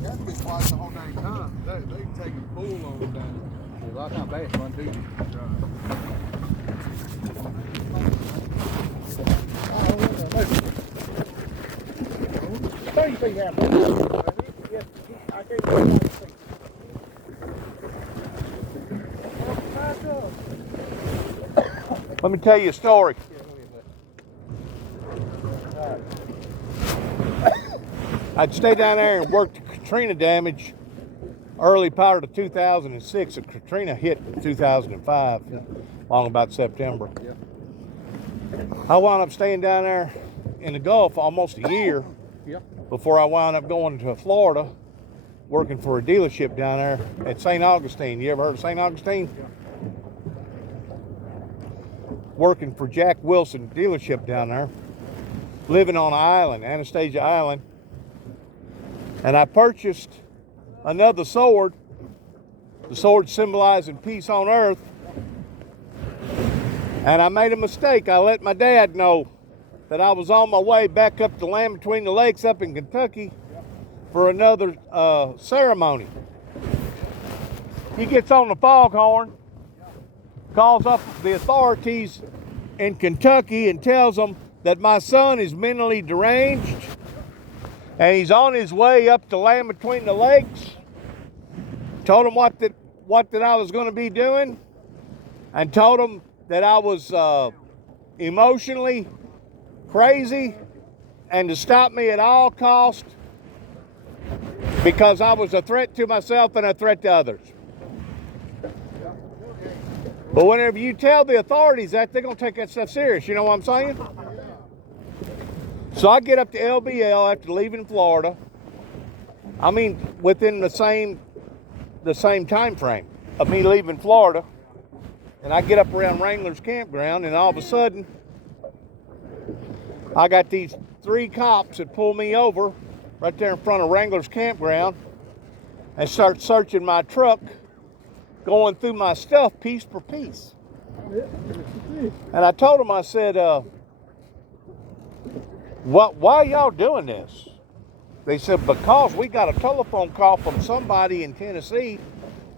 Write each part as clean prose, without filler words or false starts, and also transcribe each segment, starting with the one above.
That's been twice the whole dang time. They take a pull on them down A lot of times bass run too. There. 30 feet out. Yes, I can't go 30 feet. Let me tell you a story. I'd stay down there and work the Katrina damage early part of 2006. And Katrina hit in 2005, along about September. Yeah. I wound up staying down there in the Gulf almost a year before I wound up going to Florida, working for a dealership down there at St. Augustine. You ever heard of St. Augustine? Yeah. Working for Jack Wilson dealership down there, living on an island, Anastasia Island. And I purchased another sword, the sword symbolizing peace on earth. And I made a mistake. I let my dad know that I was on my way back up the Land Between the Lakes up in Kentucky for another ceremony. He gets on the foghorn, calls up the authorities in Kentucky and tells them that my son is mentally deranged and he's on his way up the Land Between the Lakes. Told him what that I was going to be doing, and told him that I was emotionally crazy and to stop me at all cost because I was a threat to myself and a threat to others. But whenever you tell the authorities that, they're going to take that stuff serious. You know what I'm saying? So I get up to LBL after leaving Florida. I mean, within the same time frame of me leaving Florida. And I get up around Wrangler's campground, and all of a sudden, I got these 3 cops that pull me over right there in front of Wrangler's campground and start searching my truck, going through my stuff piece per piece. And I told them, I said, why y'all doing this? They said, because we got a telephone call from somebody in Tennessee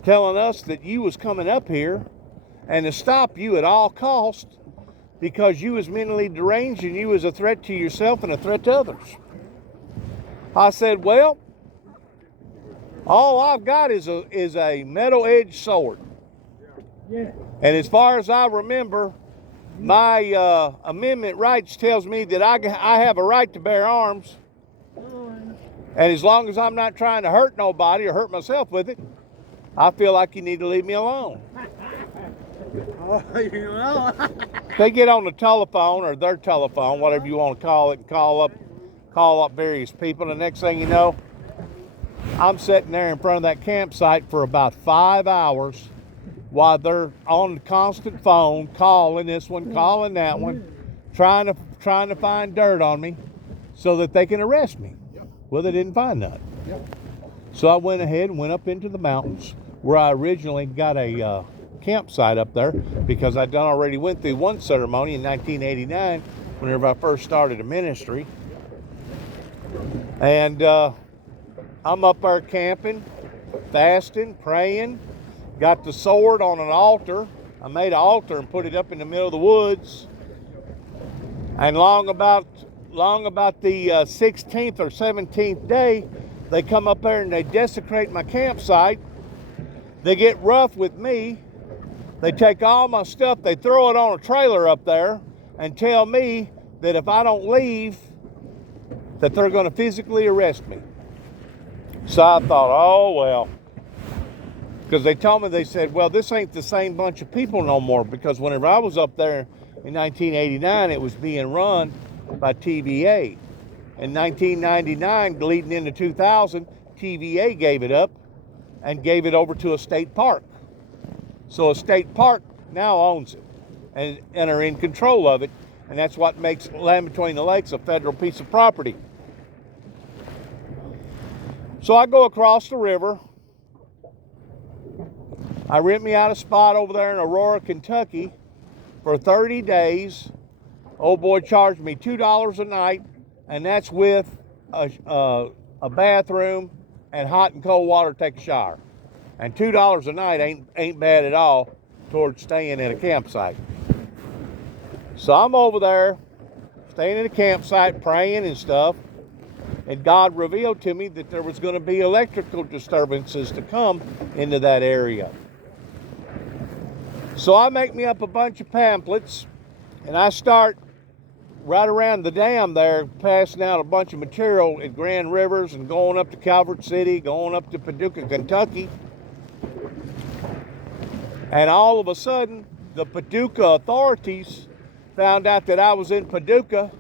telling us that you was coming up here and to stop you at all costs because you was mentally deranged and you was a threat to yourself and a threat to others. I said, well, all I've got is a metal-edged sword. Yeah. And as far as I remember, my amendment rights tells me that I have a right to bear arms. And as long as I'm not trying to hurt nobody or hurt myself with it, I feel like you need to leave me alone. Oh, you know. They get on the telephone or their telephone, whatever you want to call it, and call up various people. The next thing you know, I'm sitting there in front of that campsite for about 5 hours while they're on the constant phone, calling this one, calling that one, trying to find dirt on me so that they can arrest me. Well, they didn't find none. So I went ahead and went up into the mountains where I originally got a campsite up there because I'd already went through one ceremony in 1989 whenever I first started a ministry. And I'm up there camping, fasting, praying, got the sword on an altar. I made an altar and put it up in the middle of the woods. And long about the 16th or 17th day, they come up there and they desecrate my campsite. They get rough with me. They take all my stuff, they throw it on a trailer up there and tell me that if I don't leave, that they're going to physically arrest me. So I thought, oh, well. Because they told me, they said, well, this ain't the same bunch of people no more. Because whenever I was up there in 1989, it was being run by TVA. In 1999, leading into 2000, TVA gave it up and gave it over to a state park. So a state park now owns it and are in control of it. And that's what makes Land Between the Lakes a federal piece of property. So I go across the river. I rent me out a spot over there in Aurora, Kentucky for 30 days. Old boy charged me $2 a night, and that's with a bathroom and hot and cold water to take a shower. And $2 a night ain't bad at all towards staying in a campsite. So I'm over there, staying in a campsite, praying and stuff. And God revealed to me that there was going to be electrical disturbances to come into that area. So I make me up a bunch of pamphlets, and I start right around the dam there, passing out a bunch of material at Grand Rivers and going up to Calvert City, going up to Paducah, Kentucky. And all of a sudden, the Paducah authorities found out that I was in Paducah,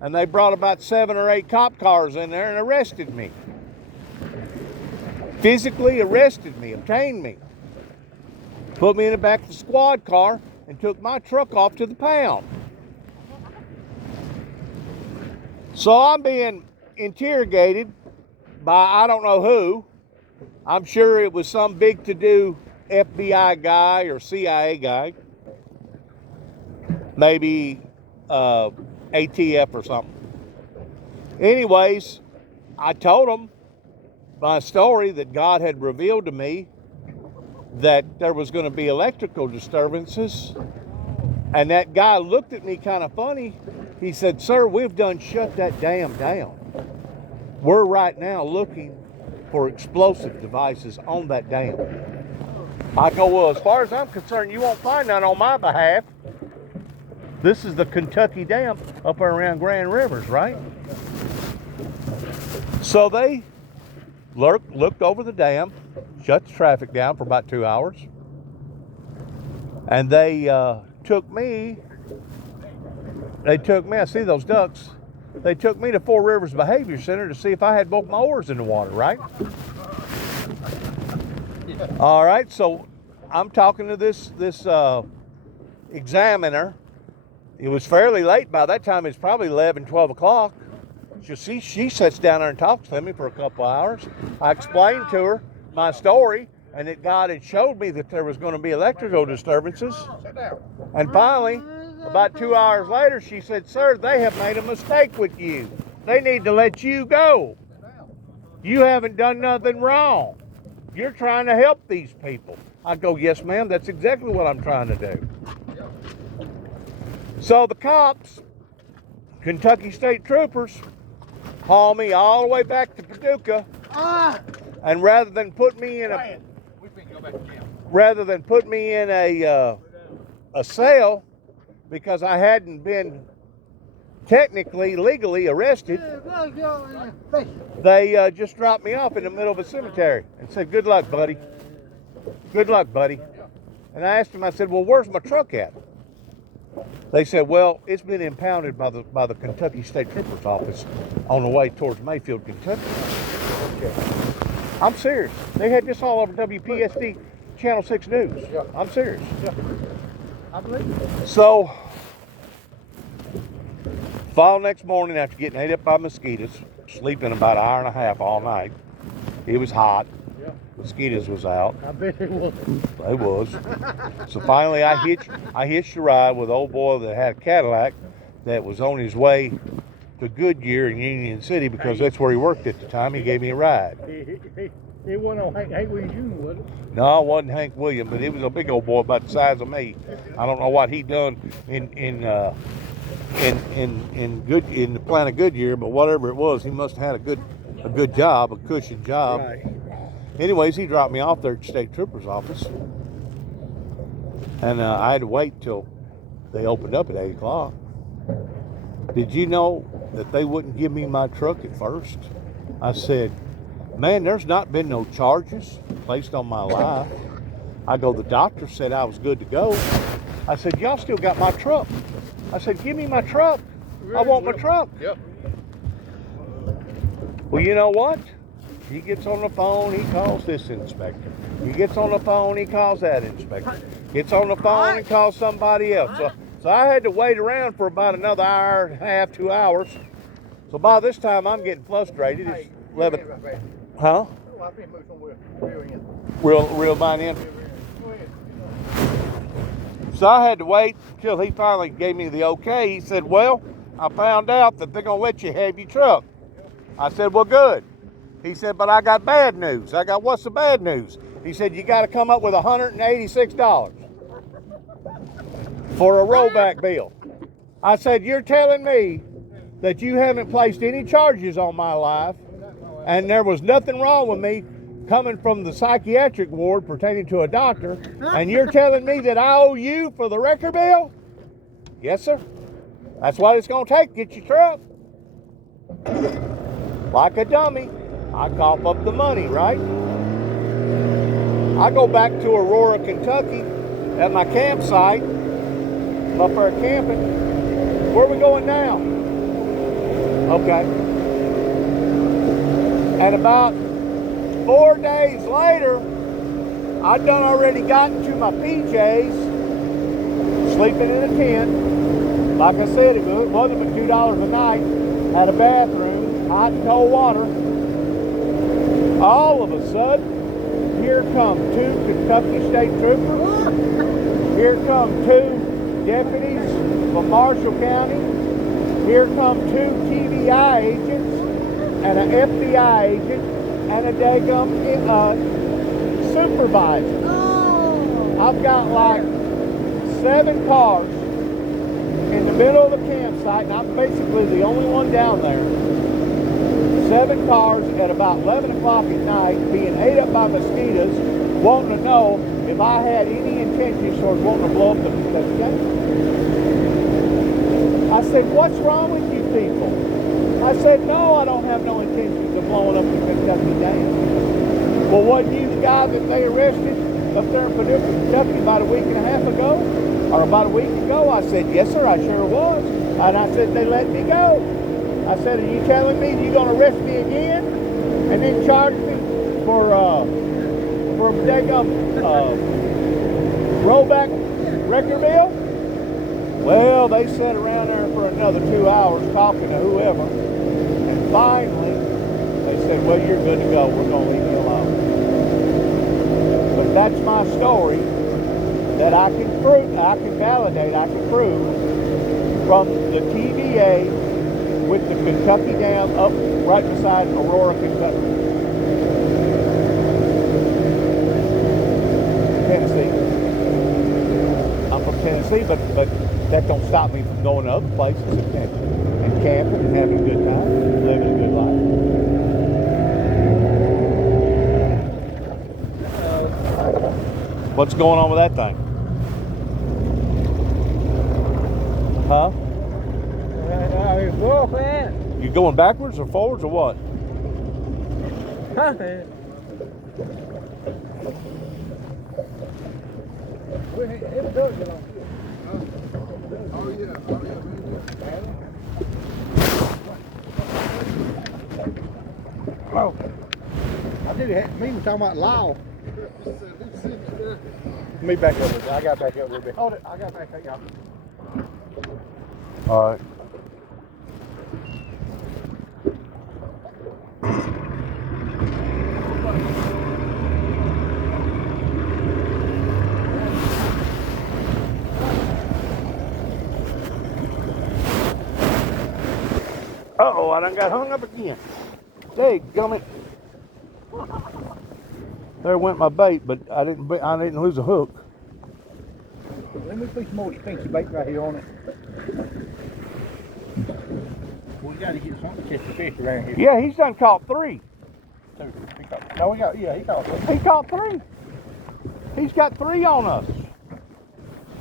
and they brought about 7 or 8 cop cars in there and arrested me. Physically arrested me, obtained me. Put me in the back of the squad car and took my truck off to the pound. So I'm being interrogated by I don't know who. I'm sure it was some big to-do FBI guy or CIA guy. Maybe ATF or something. Anyways, I told them my story that God had revealed to me that there was going to be electrical disturbances. And that guy looked at me kind of funny. He said, "Sir, we've done shut that dam down. We're right now looking for explosive devices on that dam." I go, "Well, as far as I'm concerned, you won't find none on my behalf. This is the Kentucky Dam up around Grand Rivers, right?" So they looked over the dam, shut the traffic down for about 2 hours, and they took me, I see those ducks, they took me to Four Rivers Behavior Center to see if I had both my oars in the water, right? All right, so I'm talking to this examiner. It was fairly late by that time. It's probably 11, 12 o'clock. She sits down there and talks to me for a couple hours. I explained to her my story and that God had showed me that there was going to be electrical disturbances. And finally, about 2 hours later, she said, "Sir, they have made a mistake with you. They need to let you go. You haven't done nothing wrong. You're trying to help these people." I go, "Yes, ma'am, that's exactly what I'm trying to do." So the cops, Kentucky State Troopers, haul me all the way back to Paducah, and rather than put me in a cell because I hadn't been technically legally arrested, they just dropped me off in the middle of a cemetery and said, "Good luck, buddy. Good luck, buddy." And I asked them, I said, "Well, where's my truck at?" They said, "Well, it's been impounded by the Kentucky State Trooper's office on the way towards Mayfield, Kentucky." I'm serious. They had this all over WPSD Channel 6 News. I'm serious. I believe it. So, fall next morning after getting ate up by mosquitoes, sleeping about an hour and a half all night. It was hot. Mosquitoes was out. I bet it was. It was. So finally I hitched a ride with an old boy that had a Cadillac that was on his way to Goodyear in Union City because that's where he worked at the time. He gave me a ride. He wasn't on Hank Williams Jr., was it? No, it wasn't Hank Williams, but he was a big old boy about the size of me. I don't know what he done in the plant of Goodyear, but whatever it was, he must have had a good job, a cushion job. Right. Anyways, he dropped me off there at the State Trooper's office. And I had to wait till they opened up at 8 o'clock. Did you know that they wouldn't give me my truck at first? I said, "Man, there's not been no charges placed on my life." I go, "The doctor said I was good to go." I said, "Y'all still got my truck." I said, "Give me my truck. I want my truck." Yep. Well, you know what? He gets on the phone, he calls this inspector. He gets on the phone, he calls that inspector. Gets on the phone and calls somebody else. So I had to wait around for about another hour and a half, 2 hours. So by this time, I'm getting frustrated. It's 11. Huh? Reel mine in. So I had to wait until he finally gave me the okay. He said, "Well, I found out that they're going to let you have your truck." I said, "Well, good." He said, but I got bad news. I got, what's the bad news? He said, you got to come up with $186 for a rollback bill. I said, you're telling me that you haven't placed any charges on my life and there was nothing wrong with me coming from the psychiatric ward pertaining to a doctor, and you're telling me that I owe you for the record bill? Yes, sir. That's what it's going to take to get your truck. Like a dummy, I cough up the money, right? I go back to Aurora, Kentucky at my campsite. I'm up there camping. Where are we going now? Okay. And about 4 days later, I'd done already gotten to my PJs, sleeping in a tent. Like I said, it wasn't but $2 a night. Had a bathroom, hot and cold water. All of a sudden, here come 2 Kentucky State Troopers. Here come 2 deputies from Marshall County. Here come 2 TBI agents and an FBI agent and a daggum supervisor. I've got like 7 cars in the middle of the campsite, and I'm basically the only one down there. 7 cars at about 11 o'clock at night, being ate up by mosquitoes, wanting to know if I had any intentions towards wanting to blow up the Kentucky Dam. I said, what's wrong with you people? I said, no, I don't have no intentions of blowing up the Kentucky Dam. Well, wasn't you the guy that they arrested up there in Paducah, Kentucky about a week and a half ago? Or about a week ago? I said, yes, sir, I sure was. And I said, they let me go. I said, are you telling me you're going to arrest me again and then charge me for a rollback record bill? Well, they sat around there for another 2 hours talking to whoever, and finally they said, well, you're good to go. We're going to leave you alone. But that's my story that I can prove, I can validate, I can prove from the TVA with the Kentucky Dam up right beside Aurora, Kentucky. Tennessee. I'm from Tennessee, but that don't stop me from going to other places and camping and having a good time, living a good life. What's going on with that thing? Huh? You going backwards or forwards or what? Oh yeah, Oh, I did it. Me was talking about law. Let me back up a bit. I got back up a little bit. Hold it. I got back up, y'all. All right. Uh-oh, I done got hung up again. Dadgummit. There went my bait, but I didn't lose a hook. Let me put some more expensive bait right here on it. We got to get something to catch the fish around here. Yeah, he's done caught 3. No, he caught 3. He caught 3. He's got 3 on us.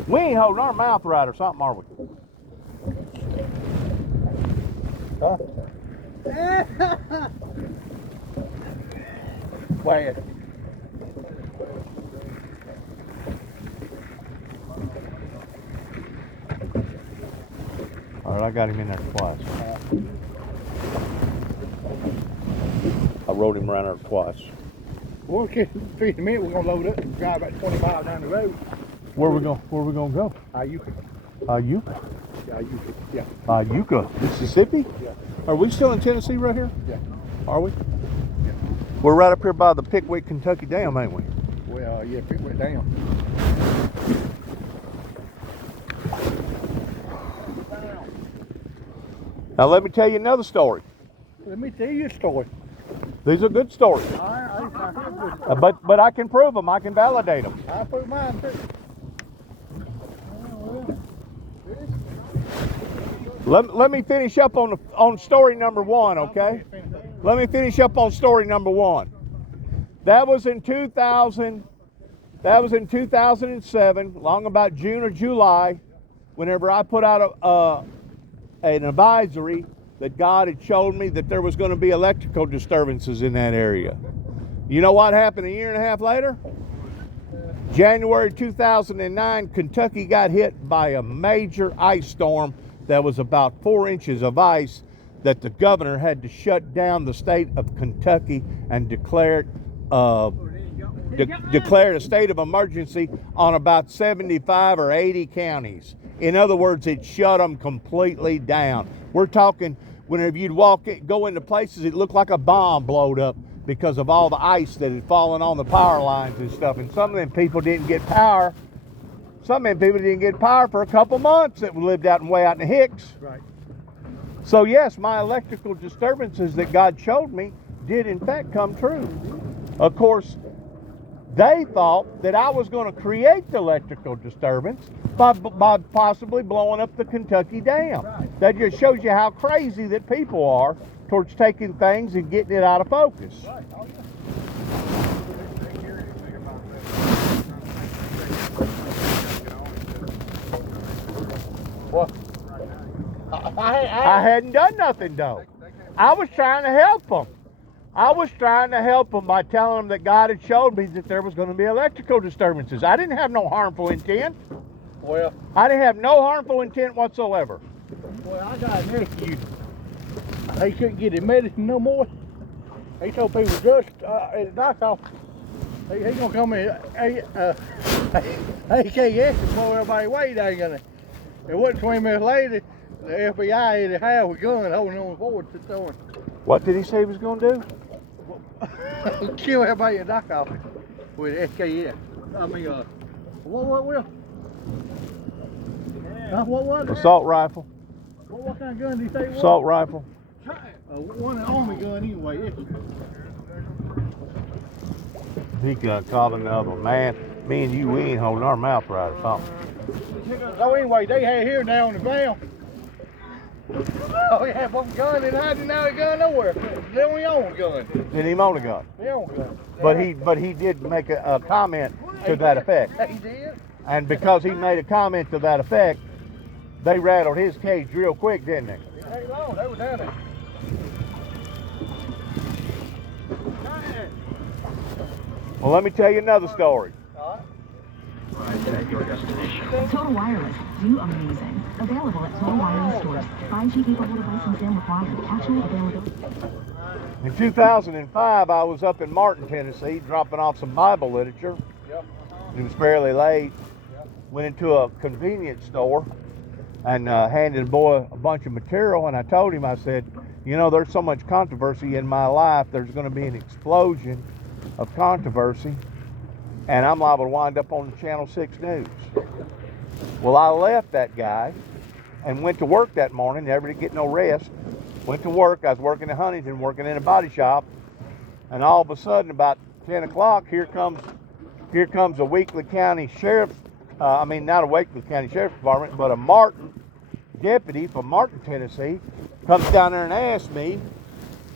We ain't holding our mouth right or something, are we? Huh? Where? All right, I got him in there twice. I rode him around there twice. We'll catch the fish in a minute. We're gonna load up and drive about 20 miles down the road. Where we gonna go? Iuka. Iuka. Yeah, Iuka. Yeah. Iuka, Mississippi? Yeah. Are we still in Tennessee right here? Yeah. Are we? Yeah. We're right up here by the Pickwick, Kentucky Dam, ain't we? Well, yeah, if it went down. Now let me tell you another story. Let me tell you a story. These are good stories. But I can prove them. I can validate them. I put mine too. Let me finish up on story number one, okay? Let me finish up on story number one. That was in 2000. That was in 2007, long about June or July, whenever I put out an advisory that God had showed me that there was going to be electrical disturbances in that area. You know what happened a year and a half later? January 2009, Kentucky got hit by a major ice storm that was about 4 inches of ice that the governor had to shut down the state of Kentucky and declared a state of emergency on about 75 or 80 counties. In other words, it shut them completely down. We're talking, whenever you'd go into places, it looked like a bomb blowed up because of all the ice that had fallen on the power lines and stuff. And some of them people didn't get power. Some of them people didn't get power for a couple months that lived out and way out in the Hicks. Right. So yes, my electrical disturbances that God showed me did in fact come true. Of course, they thought that I was going to create the electrical disturbance by possibly blowing up the Kentucky Dam. Right. That just shows you how crazy that people are towards taking things and getting it out of focus. Right. Oh, yeah. Well, I hadn't done nothing though. I was trying to help them. I was trying to help them by telling them that God had showed me that there was going to be electrical disturbances. I didn't have no harmful intent. well, I didn't have no harmful intent whatsoever. I got a nephew. He couldn't get his medicine no more. He told people just at the doctor's office, he gonna come in. He can't get to blow everybody away. They ain't gonna. It wasn't 20 minutes later. The FBI had a half a gun holding on forward to throwing. What did he say he was going to do? Kill everybody at the doctor's office with SKS. I mean, what? What? Assault rifle. What kind of gun did he say it was? Assault rifle. One Army gun anyway. He calling the other man. Me and you, we ain't holding our mouth right or something. So anyway, they had here now in the van. Oh, he had one gun and I didn't have a gun nowhere. They only own a gun. Didn't even own a gun. They own a gun. But he did make a comment to that effect. He did. And because he made a comment to that effect, they rattled his cage real quick, didn't they? It ain't long. They were down there. Well, let me tell you another story. Total Wireless. Do amazing. Available at Total Wireless stores. 5G capable device and SIM required. Actual availability. In 2005, I was up in Martin, Tennessee, dropping off some Bible literature. Yep. It was fairly late. Went into a convenience store and handed the boy a bunch of material. And I told him, I said, you know, there's so much controversy in my life. There's going to be an explosion of controversy. And I'm liable to wind up on the Channel 6 News. Well, I left that guy and went to work that morning, never to get no rest. Went to work. I was working in Huntington, working in a body shop. And all of a sudden, about 10 o'clock, here comes a Weakley County Sheriff, not a Weakley County Sheriff's Department, but a Martin deputy from Martin, Tennessee, comes down there and asks me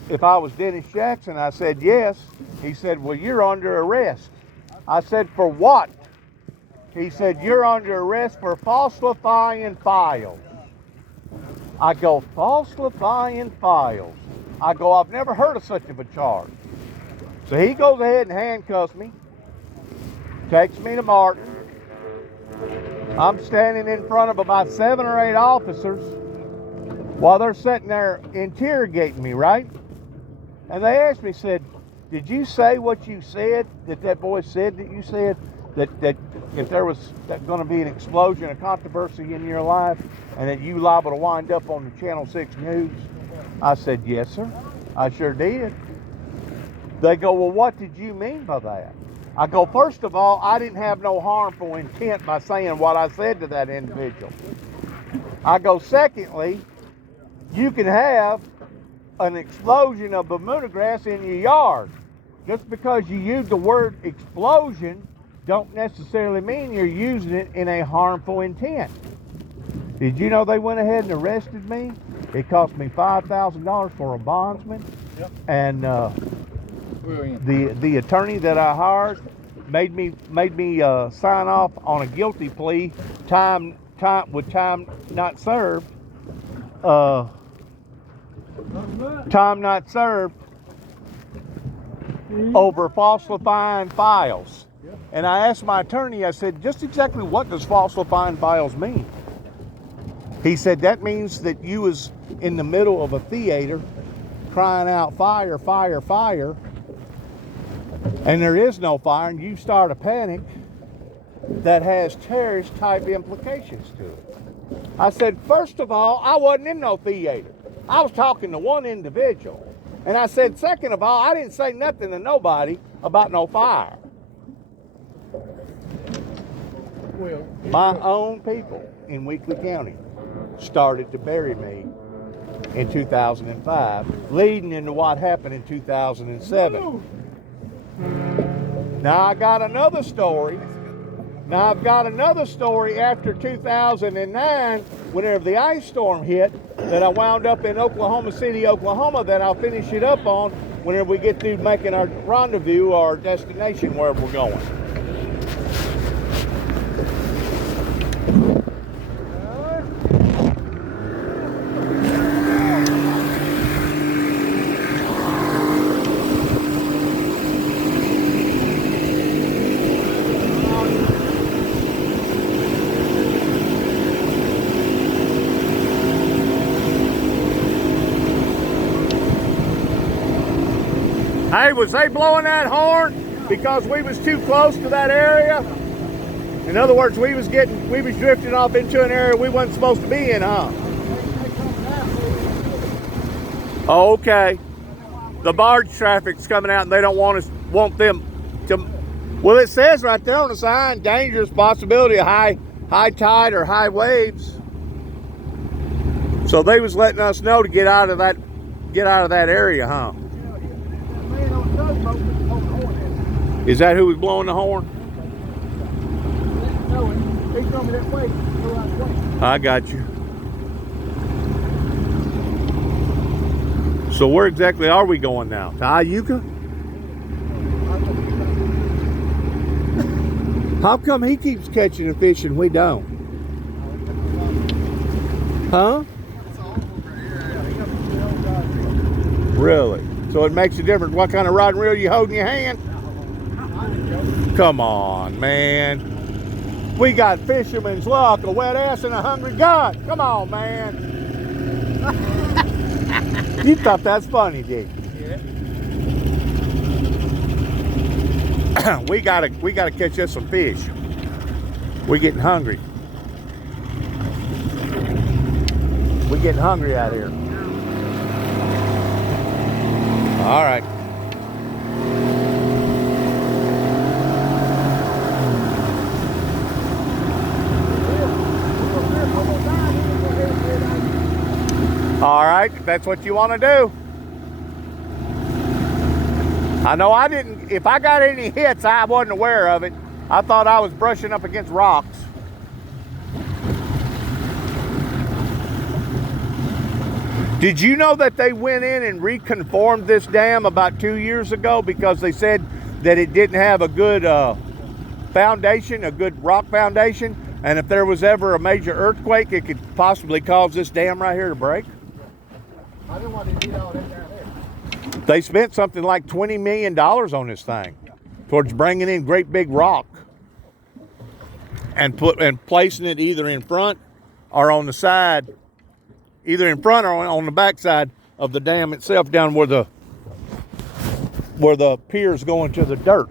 if I was Dennis Jackson. I said, yes. He said, well, you're under arrest. I said, for what? He said, you're under arrest for falsifying files. I go, falsifying files? I go, I've never heard of such of a charge. So he goes ahead and handcuffs me, takes me to Martin. I'm standing in front of about 7 or 8 officers while they're sitting there interrogating me, right? And they asked me, said, did you say what you said, that boy said that you said, that if there was going to be an explosion of controversy in your life and that you liable to wind up on the Channel 6 News? I said, yes, sir. I sure did. They go, well, what did you mean by that? I go, first of all, I didn't have no harmful intent by saying what I said to that individual. I go, secondly, you can have an explosion of Bermuda grass in your yard. Just because you use the word explosion don't necessarily mean you're using it in a harmful intent. Did you know they went ahead and arrested me? It cost me $5,000 for a bondsman. Yep. And We're in. the attorney that I hired made me sign off on a guilty plea, time not served. Time not served over falsifying files. And I asked my attorney, I said, just exactly what does falsifying files mean? He said, that means that you was in the middle of a theater crying out, fire, fire, fire, and there is no fire, and you start a panic that has terrorist type implications to it. I said, first of all, I wasn't in no theater. I was talking to one individual. And I said, second of all, I didn't say nothing to nobody about no fire. Well, My own people in Weakley County started to bury me in 2005, leading into what happened in 2007. Now I got another story. Now I've got another story after 2009, whenever the ice storm hit, that I wound up in Oklahoma City, Oklahoma, that I'll finish it up on whenever we get through making our rendezvous or our destination where we're going. Hey, was they blowing that horn because we was too close to that area? In other words, we was drifting off into an area we wasn't supposed to be in, huh? Oh, okay. The barge traffic's coming out and they don't want them to. Well, it says right there on the sign, dangerous possibility of high tide or high waves. So they was letting us know to get out of that area, huh? Is that who was blowing the horn? no, he's coming that way. Go out that way. I got you. So where exactly are we going now? To Iuka? How come he keeps catching a fish and we don't? Huh? Really? So it makes a difference what kind of rod and reel you hold in your hand? Come on, man. We got fisherman's luck, a wet ass, and a hungry God. Come on, man. You thought that's funny, did you? Yeah. We gotta catch us some fish. We're getting hungry. We're getting hungry out here. All right. All right, if that's what you want to do. I know I didn't, if I got any hits, I wasn't aware of it. I thought I was brushing up against rocks. Did you know that they went in and reconformed this dam about 2 years ago because they said that it didn't have a good foundation, a good rock foundation, and if there was ever a major earthquake, it could possibly cause this dam right here to break? I didn't want to eat all that down there. They spent something like $20 million on this thing towards bringing in great big rock and placing it either in front or on the side, either in front or on the back side of the dam itself, down where the pier's going to the dirt.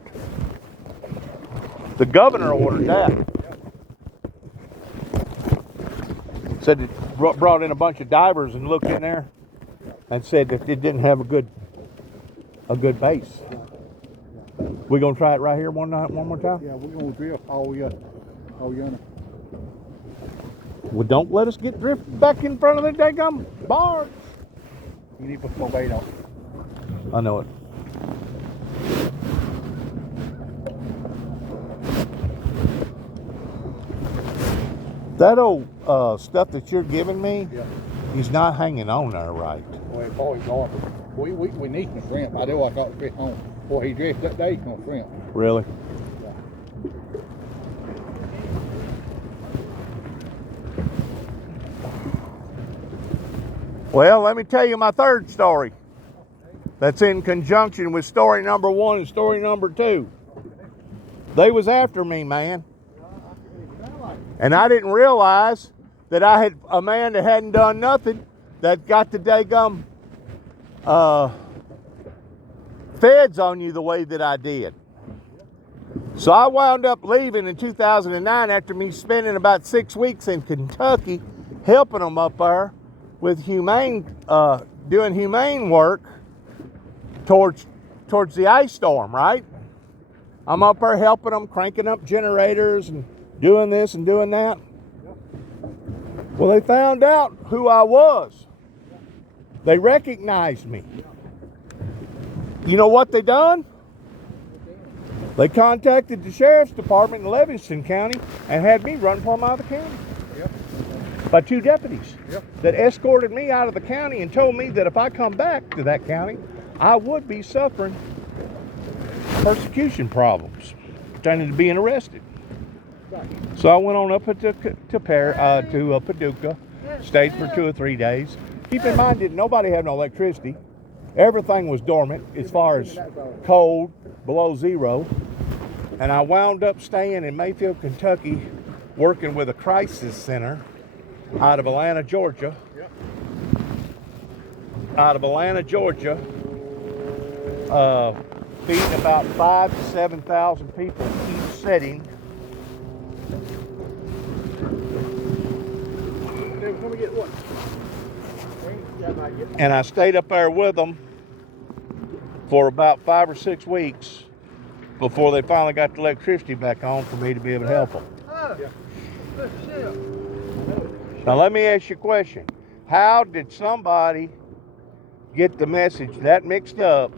The governor ordered that. Said it brought in a bunch of divers and looked in there and said that it didn't have a good base. We're gonna try it right here one more time? Yeah, we're gonna drill all yonder. Well, don't let us get drifted back in front of the daggum barge. You need to put more bait on. I know it. That old stuff that you're giving me Yeah. is not hanging on there right. Boy, boy, Lord. We need some shrimp. I do. I caught fish home. Boy, he dressed that day on shrimp. Really? Well, let me tell you my third story. That's in conjunction with story number 1 and story number 2. They was after me, man. And I didn't realize that I had a man that hadn't done nothing that got the daggum feds on you the way that I did. So I wound up leaving in 2009 after me spending about 6 weeks in Kentucky helping them up there with doing humane work towards the ice storm, right? I'm up there helping them, cranking up generators and doing this and doing that. Well, they found out who I was. They recognized me. You know what they done? They contacted the sheriff's department in Livingston County and had me run for them out of the county. By 2 deputies that escorted me out of the county and told me that if I come back to that county, I would be suffering persecution problems pertaining to being arrested. So I went on up to Paducah, stayed for 2 or 3 days. Keep in mind that nobody had no electricity. Everything was dormant as far as cold, below zero. And I wound up staying in Mayfield, Kentucky, working with a crisis center out of Atlanta, Georgia. Feeding about 5,000 to 7,000 people each setting. Let me get one. And I stayed up there with them for about 5 or 6 weeks before they finally got the electricity back on for me to be able to help them. Now let me ask you a question. How did somebody get the message that mixed up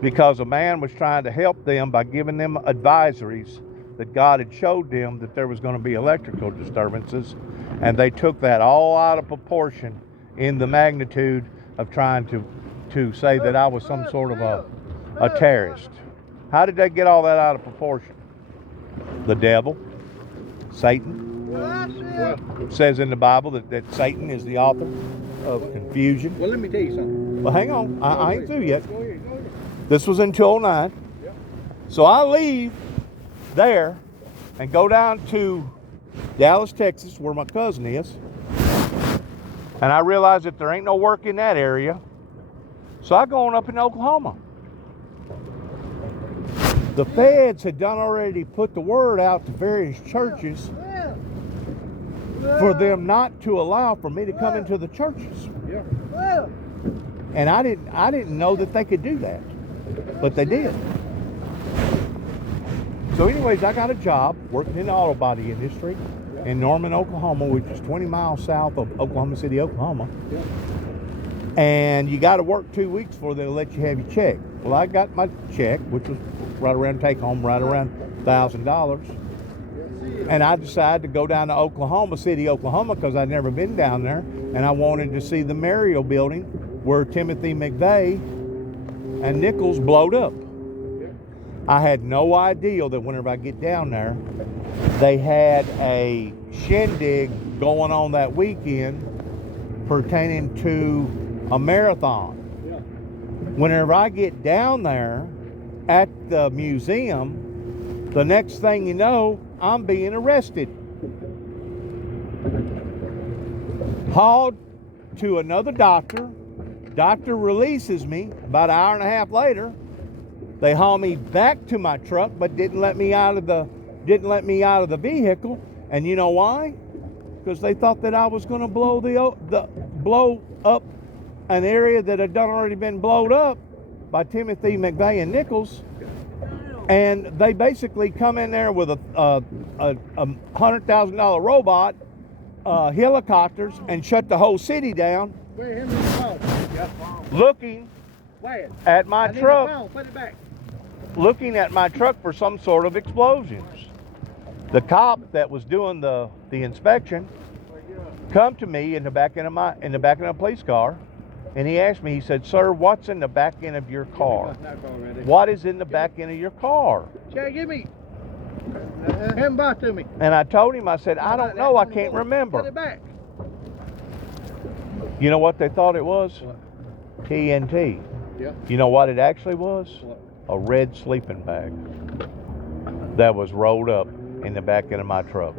because a man was trying to help them by giving them advisories that God had showed them that there was going to be electrical disturbances, and they took that all out of proportion in the magnitude of trying to say that I was some sort of a terrorist? How did they get all that out of proportion? The devil, Satan. It says in the Bible that Satan is the author of confusion. Well, let me tell you something. Well, hang on. I ain't through yet. Go ahead. This was in 2009. So I leave there and go down to Dallas, Texas, where my cousin is. And I realize that there ain't no work in that area. So I go on up in Oklahoma. The feds had done already put the word out to various churches for them not to allow for me to come into the churches. And I didn't know that they could do that, but they did. So anyways, I got a job working in the auto body industry in Norman, Oklahoma, which is 20 miles south of Oklahoma City, Oklahoma. And you got to work 2 weeks before they'll let you have your check. Well, I got my check, which was right around take home, right around $1,000. And I decided to go down to Oklahoma City, Oklahoma, because I'd never been down there, and I wanted to see the Memorial building where Timothy McVeigh and Nichols blowed up. I had no idea that whenever I get down there, they had a shindig going on that weekend pertaining to a marathon. Whenever I get down there at the museum, the next thing you know, I'm being arrested. Hauled to another doctor. Doctor releases me about an hour and a half later. They haul me back to my truck, but didn't let me out of the vehicle. And you know why? Because they thought that I was going to blow up an area that had already been blown up by Timothy McVeigh and Nichols. And they basically come in there with a $100,000 robot, helicopters, and shut the whole city down. looking Where? at my I need the truck, phone. Put it back. looking at my truck for some sort of explosions. The cop that was doing the inspection come to me in the back end of a police car, and he asked me, he said, "Sir, what's in the back end of your car? What is in the back end of your car?" Jay, give me. Hand him back to me. And I told him, I said, "I don't know, I can't Put remember." it back. You know what they thought it was? TNT. Yeah. You know what it actually was? What? A red sleeping bag that was rolled up in the back end of my truck.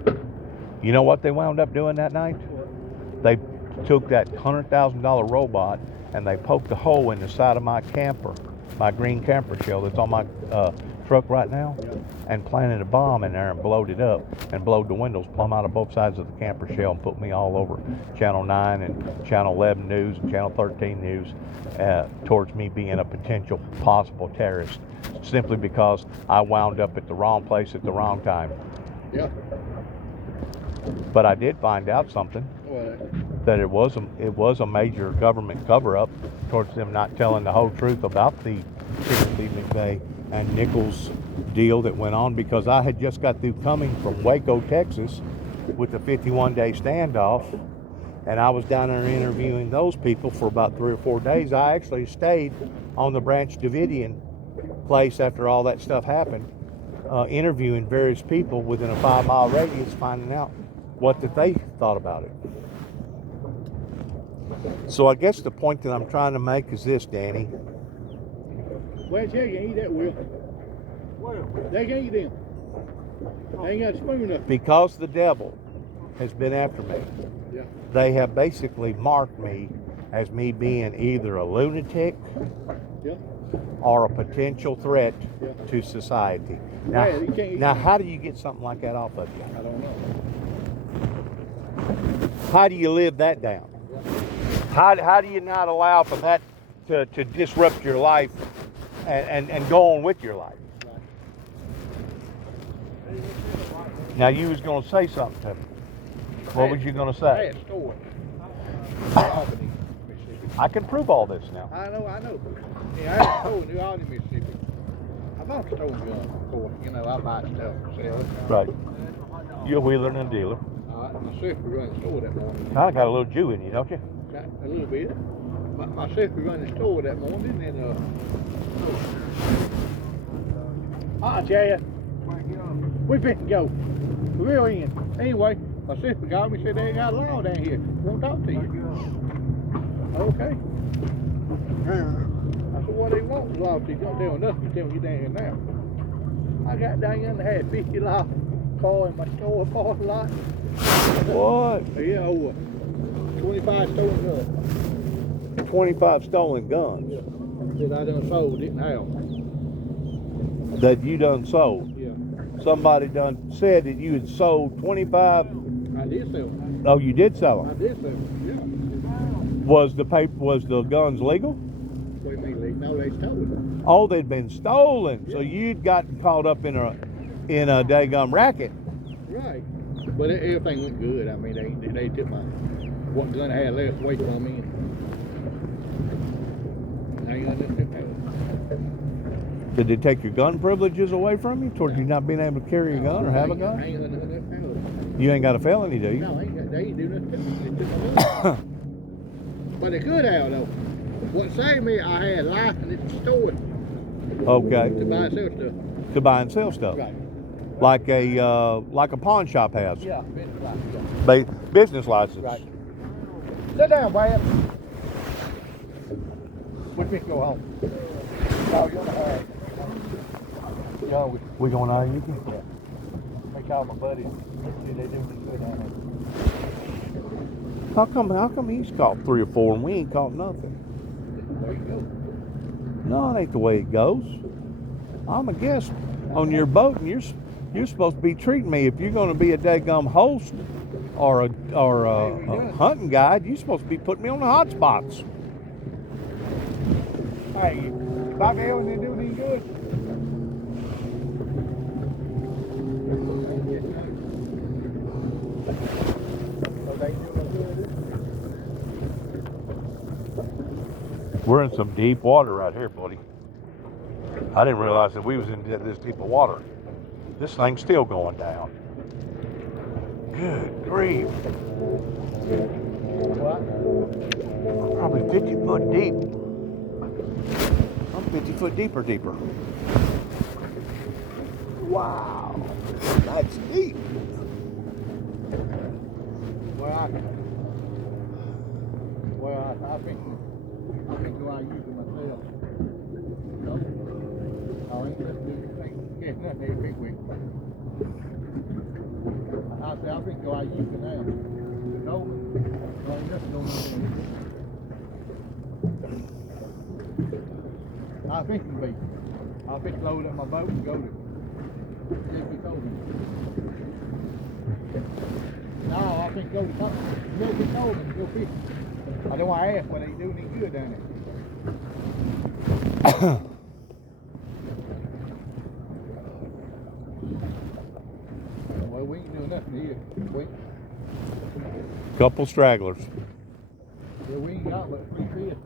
You know what they wound up doing that night? They took that $100,000 robot and they poked a hole in the side of my camper, my green camper shell that's on my truck right now, and planted a bomb in there and blowed it up and blowed the windows plumb out of both sides of the camper shell and put me all over Channel 9 and Channel 11 News and Channel 13 News towards me being a potential possible terrorist, simply because I wound up at the wrong place at the wrong time. Yeah. But I did find out something, What? that it was a major government cover-up towards them not telling the whole truth about the Timothy McVeigh and Nichols deal that went on, because I had just got through coming from Waco, Texas with the 51-day standoff, and I was down there interviewing those people for about 3 or 4 days. I actually stayed on the Branch Davidian place after all that stuff happened, interviewing various people within a 5-mile radius, finding out what that they thought about it. So I guess the point that I'm trying to make is this, Danny. Well, Jay can eat that, Will. They can eat them. They ain't got a spoon enough. Because the devil has been after me, Yeah. they have basically marked me as me being either a lunatic Yeah. or a potential threat Yeah. to society. Now, Yeah, you can't eat now them. how do you get something like that off of you? I don't know. How do you live that down? How do you not allow for that to disrupt your life and go on with your life? Now, you was going to say something to me. What was you going to I say? had a store. Albany, Mississippi. I can prove all this now. I know. Yeah, I had a store in New Albany, Mississippi. I bought a stolen gun, of course. You know, I buy stuff and sell it. Right. You're a wheeler and a dealer. My sister running the store that morning. Kind of got a little Jew in you, don't you? Got a little bit. My sister running the store that morning, and Jay, we finna go. We're in. Anyway, my sister got me, said they ain't got a law down here. Won't talk to you. Okay. I said, what they want law to you? Don't tell nothing, tell me you down here now. I got down here and had 50 law car in my store parking lot. What? Yeah, over 25 stolen guns. 25 stolen guns That I done sold, didn't have. that you done sold. Yeah. Somebody done said that you had sold 25. I did sell them. Oh, you did sell I them. did sell them, Was the guns legal? yeah. What do you mean, no, they stolen. Oh, they'd been stolen. So you'd gotten caught up in a daggum racket. Right. But everything went good. I mean, they took my what gun I had left away from me. And I ain't got nothing to pay. Did they take your gun privileges away from you towards you not being able to carry a gun or have a I gun? ain't got nothing to pay. You ain't got a felony, do you? No, they ain't do nothing to me. They took my money. But they could have, though. What saved me, I had life in this store Okay. to buy and sell stuff. To buy and sell stuff. Right. Like a pawn shop has. Yeah, business life, yeah. Business license. Right. Sit down, Brad. We can go home. No, you're not hard. Yeah, We going out, Yuki? we call my buddies. See, they do this good down there. How come he's caught 3 or 4 and we ain't caught nothing? There you go. No, it ain't the way it goes. I'm a guest on your boat, and you're supposed to be treating me. If you're going to be a daggum host or a hunting guide, you're supposed to be putting me on the hot spots. Hey, Bobby Ellen, they do any good? So they do no good? We're in some deep water right here, buddy. I didn't realize that we was in this deep of water. This thing's still going down. Good grief. Probably 50 foot deep. I'm 50 foot deeper. Wow. That's deep. I think go out using myself. No? I ain't getting nothing there big week. I think go out using now. No? No, nothing on I think it'll be. I'll fish load up my boat and go to Jeffrey told me. No, I think go to Jeffrey told me, go fish. I don't want to ask whether they do any good down there. Well, we ain't doing nothing here. Couple stragglers. Yeah, we ain't got but 3 fish.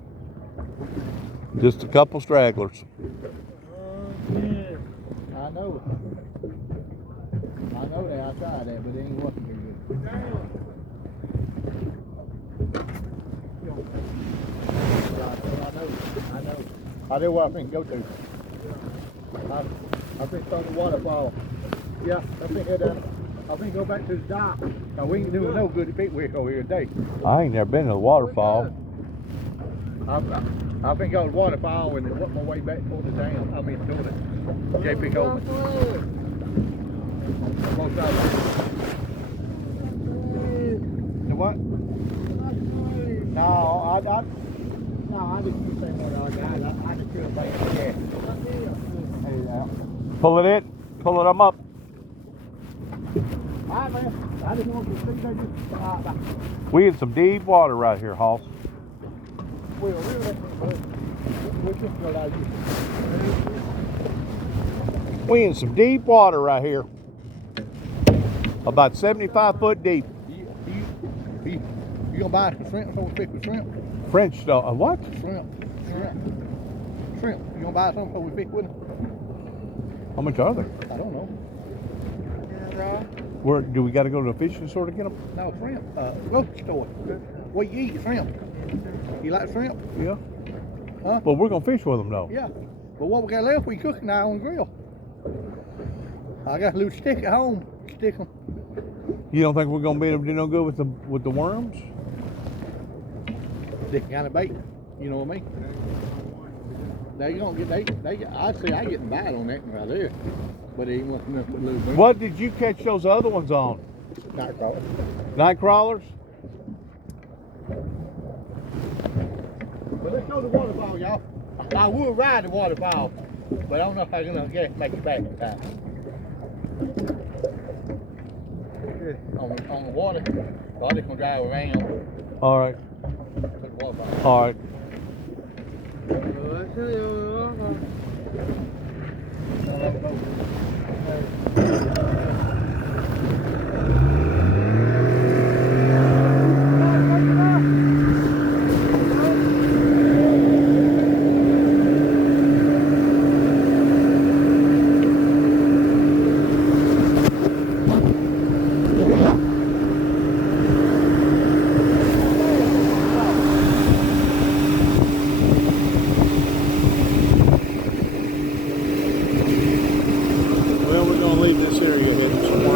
Just a couple stragglers. I know. I know that. I tried that, but it ain't working too good. I know. I know where I think go to. I think from the waterfall. Yeah, I think go back to the dock. Now we ain't doing no good at Pickwick over here today. I ain't never been to the waterfall. I think I was waterfall and worked my way back toward the dam. I mean, toward the JP Coleman. The what? No, I didn't say more than I just feel like Pull it in. Pull it up. Alright, man. I just want to see they just. We in some deep water right here, Hoss. We'll just go out here. We in some deep water right here. About 75 foot deep. You gonna buy some shrimp before we pick with shrimp? French stuff. What? Shrimp. You gonna buy some before we pick with them? How much are they? I don't know. Where do we got to go to the fishing store to get them? No, shrimp. Grocery store. What you eat? Shrimp. You like shrimp? Yeah. Huh? Well, we're gonna fish with them though. Yeah. But what we got left, we cooking now on the grill. I got a little stick at home. Stick them. You don't think we're gonna be able to do no good with the worms? Different kind of bait. You know what I mean? They gonna get I'd say I get bite on that one right there. But it ain't nothing but little bit. What did you catch those other ones on? Night crawler. Night crawlers? But let's go to the waterfall, y'all. I will ride the waterfall, but I don't know if I'm gonna make it back in time. On the water, so I'm just gonna drive around All right. to the waterfall. All right. Well, we're gonna leave this area heading somewhere